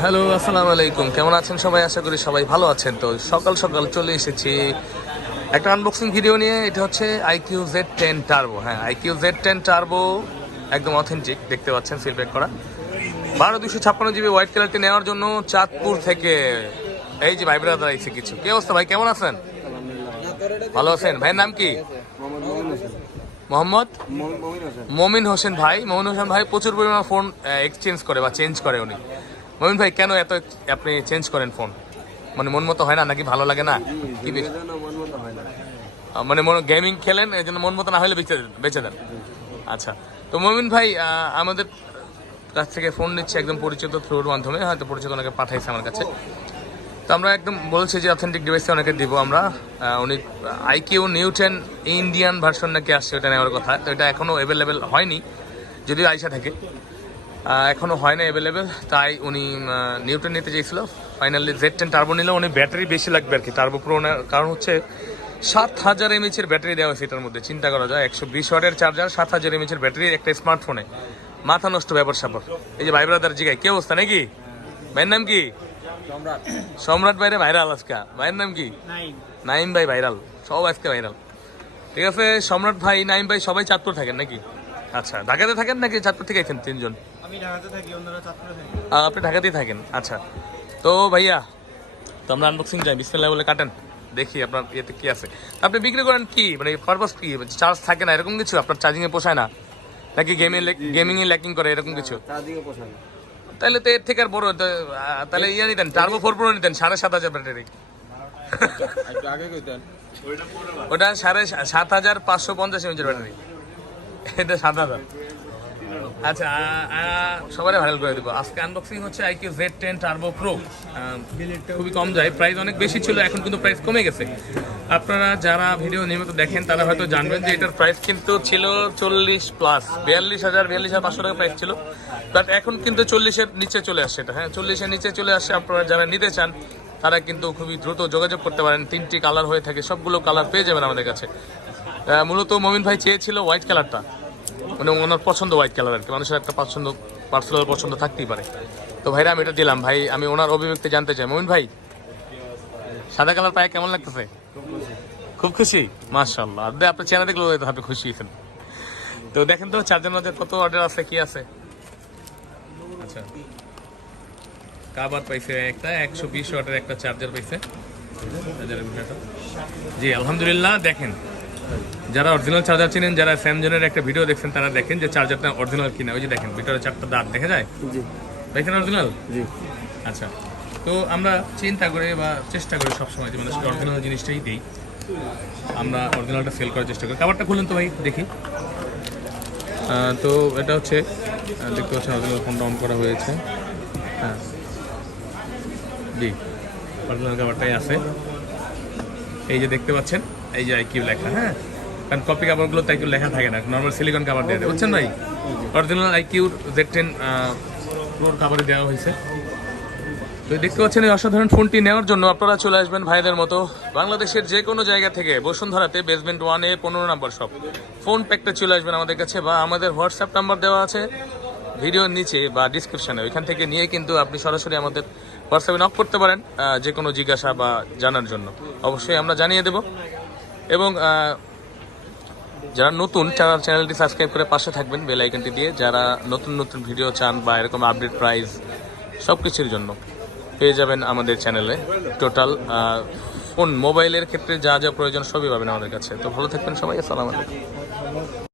Hello আসসালামু আলাইকুম। কেমন আছেন সবাই? আশা করি সবাই ভালো আছেন। তো সকাল সকাল চলে এসেছি একটা আনবক্সিং ভিডিও নিয়ে। এটা হচ্ছে আইকিউ জেড টেন টার্বো হ্যাঁ আইকিউ জেড টেন টার্বো একদম অথেন্টিক দেখতে পাচ্ছেন ফিডব্যাক করা। বারো দুশো ছাপ্পান্ন জিবি হোয়াইট কালারটি নেওয়ার জন্য চাঁদপুর থেকে। এই যে ভাই ব্রাদার আইছে কিছু। কি অবস্থা ভাই? কেমন আছেন? ভালো। আছেন? ভাইয়ের নাম কি? মোহাম্মদ? মমিন হোসেন। ভাই। মমিন হোসেন ভাই প্রচুর পরিমাণ ফোন এক্সচেঞ্জ করে বা চেঞ্জ করে উনি। মমিন ভাই কেন এত আপনি চেঞ্জ করেন ফোন মানে মন মতো হয় না নাকি ভালো লাগে না? কি মানে মনে গেমিং খেলেন এই জন্য মন মতো না হলে বেঁচে দেন বেঁচে দেন। আচ্ছা তো মমিন ভাই আমাদের কাছ থেকে ফোন নিচ্ছে একদম পরিচিত থ্রুর মাধ্যমে হয়তো পরিচিত অনেকে পাঠাইছে আমার কাছে। তো আমরা একদম বলছি যে অথেন্টিক ডিভাইসে অনেকে দিব আমরা। উনি আইকিউ নিউটেন ইন্ডিয়ান ভার্সন নাকি আসছে ওটা নেওয়ার কথা। তো এটা এখনও অ্যাভেলেবেল হয়নি, যদিও আইসা থাকে। এখনও হয় না অ্যাভেলেবেল তাই উনি নিউটন নিতে চেয়েছিল। ফাইনালি জেড টেন টার্বো নিলে উনি ব্যাটারি বেশি লাগবে আর কি টার্বো প্রো কারণ হচ্ছে সাত হাজার এমএচ এর ব্যাটারি দেওয়া হয়েছে এটার মধ্যে, চিন্তা করা যায়। একশো বিশ ওয়াটের চার্জার সাত হাজার এমএচ এর ব্যাটারি একটা স্মার্টফোনে মাথা নষ্ট ব্যাপার স্যাপার এই যে ভাই ব্রাদার জিগাই কি অবস্থা নাকি? ভাইয়ের নাম কি? সম্রাট। ভাইরে ভাইরাল আজকে। ভাইয়ের নাম কি? নাইম। ভাই ভাইরাল। সব আজকে ভাইরাল। ঠিক আছে সম্রাট ভাই নাইম ভাই সবাই চাঁদপুর থাকেন নাকি? আচ্ছা ঢাকাতে থাকেন নাকি চাঁদপুর থেকে আছেন তিনজন? আমি ঢাকাতে থাকি অন্যরা চাঁদপুরে থাকি। আপনি ঢাকাতেই থাকেন। আচ্ছা তো ভাইয়া তো আমরা আনবক্সিং যাই। বিসমিল্লাহ বলে কাটেন। দেখি আপনার ইয়েতে কি আছে। আপনি বিক্রি করেন কি? মানে পারপাস কি? চার্জ থাকে না এরকম কিছু? আপনার চার্জিংয়ে পোষায় না? নাকি গেমিং গেমিংয়ে ল্যাকিং করে এরকম কিছু? চারদিকে পোষায় তাহলে তো এর থেকে আর বড় তাহলে ইয়ে নিতেন টার্বো ফোর প্রো নিতেন সাড়ে সাত হাজার ব্যাটারি। ওটা সাড়ে সাত হাজার পাঁচশো পঞ্চাশ এমএচের ব্যাটারি। এটা সাত হাজার। আচ্ছা সবারই ভাইরাল করে দেবো। আজকে আনবক্সিং হচ্ছে iQOO Z ten turbo pro খুবই কম যায় প্রাইস অনেক বেশি ছিল এখন কিন্তু প্রাইস কমে গেছে। আপনারা যারা ভিডিও নিয়মিত দেখেন তারা হয়তো জানবেন যে এটার প্রাইস কিন্তু ছিল চল্লিশ প্লাস বিয়াল্লিশ হাজার বিয়াল্লিশ হাজার পাঁচশো টাকা প্রাইস ছিল। বাট এখন কিন্তু চল্লিশের নিচে চলে আসছে এটা। হ্যাঁ চল্লিশের নিচে চলে আসছে, আপনারা যারা নিতে চান, তারা কিন্তু খুবই দ্রুত যোগাযোগ করতে পারেন। তিনটি কালার হয়ে থাকে, সবগুলো কালার পেয়ে যাবেন আমাদের কাছে। মূলত মমিন ভাই চেয়েছিল হোয়াইট কালারটা। মানে ওনার পছন্দ হোয়াইট কালার আর কি। মানুষের একটা পছন্দ পার্সোনাল পছন্দ থাকতেই পারে। তো ভাইরা, আমি এটা দিলাম। ভাই, আমি ওনার অভিব্যক্তি জানতে চাই। মমিন ভাই, সাদা কালার পায়ে কেমন লাগতেছে? খুব খুশি? মাশাল্লাহ আর আপনার চেনা দেখলে হবে খুশি হয়েছেন। তো দেখেন তো চার্জার মধ্যে কত অর্ডার আছে, কি আছে? আচ্ছা। কাবার পাইছে একটা একশো বিশ ওয়াটের একটা চার্জার পাইছে। জি আলহামদুলিল্লাহ দেখেন। যারা অরিজিনাল চার্জার চিনেন যারা স্যামজনের একটা ভিডিও দেখছেন তারা দেখেন যে চার্জারটা অরিজিনাল কিনা। ওই যে দেখেন ভিতরে চারটা দাঁত দেখা যায়? দেখেন অরিজিনাল জি। আচ্ছা। তো আমরা চিন্তা করে বা চেষ্টা করি সবসময় যে মানুষকে অরিজিনাল জিনিসটাই দিই। আমরা অরিজিনালটা সেল করার চেষ্টা করি। খাবারটা খুলুন তো ভাই দেখি। তো এটা হচ্ছে দেখতে পাচ্ছেন অরিজিনাল ফোনটা অন করা হয়েছে। হ্যাঁ। জি। অরিজিনাল কাভারটাই আছে। এই যে দেখতে পাচ্ছেন, এই যে আইকিউ লেখা হ্যাঁ? কারণ কপি কাভারগুলো তাই লেখা থাকে না নর্মাল সিলিকন কাভার দেয় বুঝছেন ভাই? অরিজিনাল আইকিউর জেড টেন পুরো কাভারে দেওয়া হয়েছে। দেখতে পাচ্ছেন এই অসাধারণ ফোনটি নেওয়ার জন্য আপনারা চলে আসবেন ভাইদের মতো বাংলাদেশের যে কোনো জায়গা থেকে বসুন্ধরাতে বেসমেন্ট ওয়ানে পনেরো নাম্বার শপ ফোন প্যাকটা চলে আসবেন আমাদের কাছে বা আমাদের হোয়াটসঅ্যাপ নাম্বার দেওয়া আছে ভিডিওর নিচে বা ডিসক্রিপশানে ওইখান থেকে নিয়ে কিন্তু আপনি সরাসরি আমাদের হোয়াটসঅ্যাপে নক করতে পারেন যে কোনো জিজ্ঞাসা বা জানার জন্য। অবশ্যই আমরা জানিয়ে দেব। এবং যারা নতুন চ্যানেল চ্যানেলটি সাবস্ক্রাইব করে পাশে থাকবেন বেল আইকনটি দিয়ে। যারা নতুন নতুন ভিডিও চান বা এরকম আপডেট প্রাইস সব কিছুর জন্য। পেয়ে যাবেন আমাদের চ্যানেলে। টোটাল ফোন মোবাইলের ক্ষেত্রে যা যা প্রয়োজন সবই পাবেন আমাদের কাছে। তো ভালো থাকবেন সবাই, আসসালামু আলাইকুম।